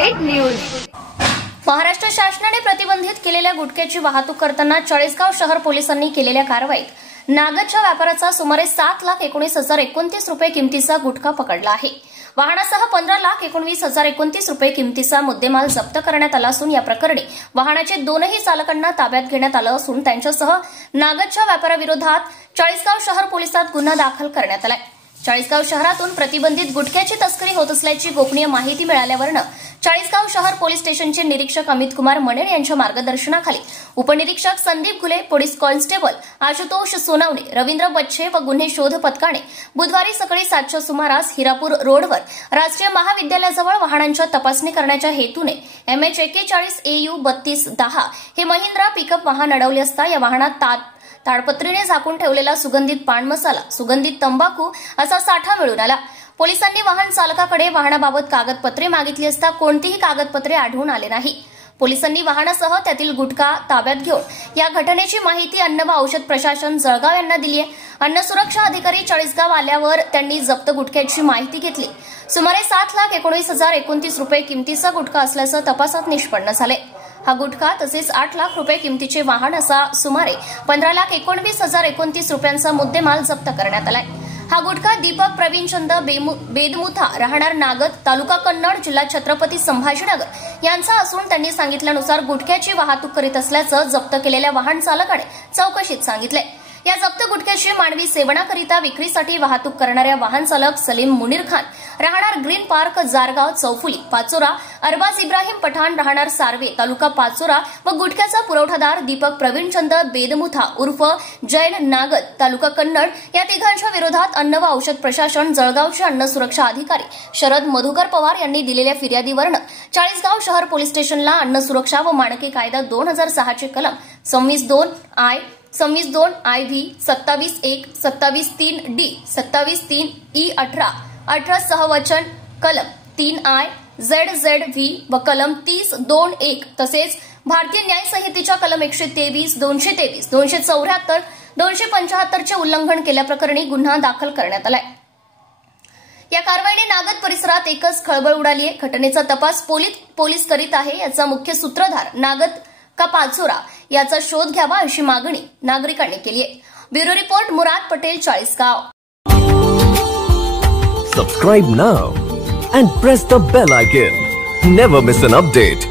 Update news. Maharashtra शासनाने प्रतिबंधित केलेल्या गुटख्याची वाहतूक करताना चाळीसगाव शहर पोलिसांनी केलेल्या कारवाईत नागदच्या व्यापाराचा सुमारे 7,19,029 रुपये किमतीचा गुटखा पकडला आहे। वाहनासह 15,19,029 रुपये किमतीचा मुद्देमाल जप्त करण्यात आला असून या प्रकरणी वाहनाचे दोनही चालकांना ताब्यात घेण्यात आलं असून त्यांच्यासह नागदच्या व्यापाराविरोधात चाळीसगाव शहर पोलिसात गुन्हा दाखल करण्यात आलाय। चाळीसगाव शहरातून प्रतिबंधित गुटख्याची तस्करी होत असल्याची गोपनीय माहिती मिळाल्यावरनं चाळीसगाव शहर पोलीस स्टेशनचे निरीक्षक अमित कुमार मनेर यांच्या मार्गदर्शनाखाली उपनिरीक्षक संदीप घुले, पोलीस कॉन्स्टेबल आशुतोष सोनावणे, रवींद्र बच्छे व गुन्हे शोध पथकाने बुधवारी सकाळी 7च्या सुमारास हिरापूर रोडवर राष्ट्रीय महाविद्यालयाजवळ वाहनांच्या तपासणी करण्याच्या हेतूने MH41 AU 3210 हे महिंद्रा पिकअप वाहन अडवले असता या वाहनात ताडपत्रीने झाकून ठेवलेला सुगंधित पान मसाला, सुगंधित तंबाखू असा साठा मिळून आला। पोलिसांनी वाहन चालकाकडे वाहनाबाबत कागदपत्रे मागितली असता कोणतीही कागदपत्रे आढळून आले नाही। पोलिसांनी वाहनासह त्यातील गुटखा ताब्यात घेऊन या घटनेची माहिती अन्न व औषध प्रशासन जळगाव यांना दिली आहे। अन्न सुरक्षा अधिकारी चाळीसगाव आल्यावर त्यांनी जप्त गुटख्याची माहिती घेतली। सुमारे 7,19,029 रुपये किमतीचा गुटखा असल्याचं तपासात निष्पन्न झाले। हा गुटखा तसेच 8 लाख रुपये किमतीचे वाहन असा सुमारे 15,19,029 रुपयांचा मुद्देमाल जप्त करण्यात आलाय। हा गुटखा दीपक प्रवीणचंद बेदमुथा राहणार नागद, तालुका कन्नड, जिल्हा छत्रपती संभाजीनगर यांचा असून त्यांनी सांगितल्यानुसार गुटख्याची वाहतूक करीत असल्याचं जप्त केलेल्या वाहन चालकाने चौकशीत सांगितले। या जप्त गुटख्याची मानवी सेवनाकरिता विक्रीसाठी वाहतूक करणाऱ्या वाहन चालक सलीम मुनीर खान राहणार ग्रीन पार्क, जारगाव, चौफुली, पाचोरा, अरबाज इब्राहिम पठाण राहणार सार्वे, तालुका पाचोरा व गुटख्याचा पुरवठादार दीपक प्रवीणचंद बेदमुथा उर्फ जैन नागद, तालुका कन्नड या तिघांच्या विरोधात अन्न व औषध प्रशासन जळगावचे अन्न सुरक्षा अधिकारी शरद मधुकर पवार यांनी दिलेल्या फिर्यादीवरनं चाळीसगाव शहर पोलीस स्टेशनला अन्न सुरक्षा व मानके कायदा 2006 चे कलम 26(2)I, 26(2)IV, 27(1), 27(3)D, 27(3)E18, 18 सहवचन कलम 3I, ZZV व कलम 30(2)(1) तसेच भारतीय न्याय संहितेच्या कलम 123, 223, 274, 275 चे उल्लंघन केल्याप्रकरणी गुन्हा दाखल करण्यात आलाय। या कारवाईने नागद परिसरात एकच खळबळ उडाली आहे। घटनेचा तपास पोलीस करीत आहे। याचा मुख्य सूत्रधार नागद का पाचोरा याचा शोध घ्यावा अशी मागणी नागरिकांनी केली आहे। Bureau report Murad Patel, Chalisgaon. Subscribe now and press the bell icon. Never miss an update.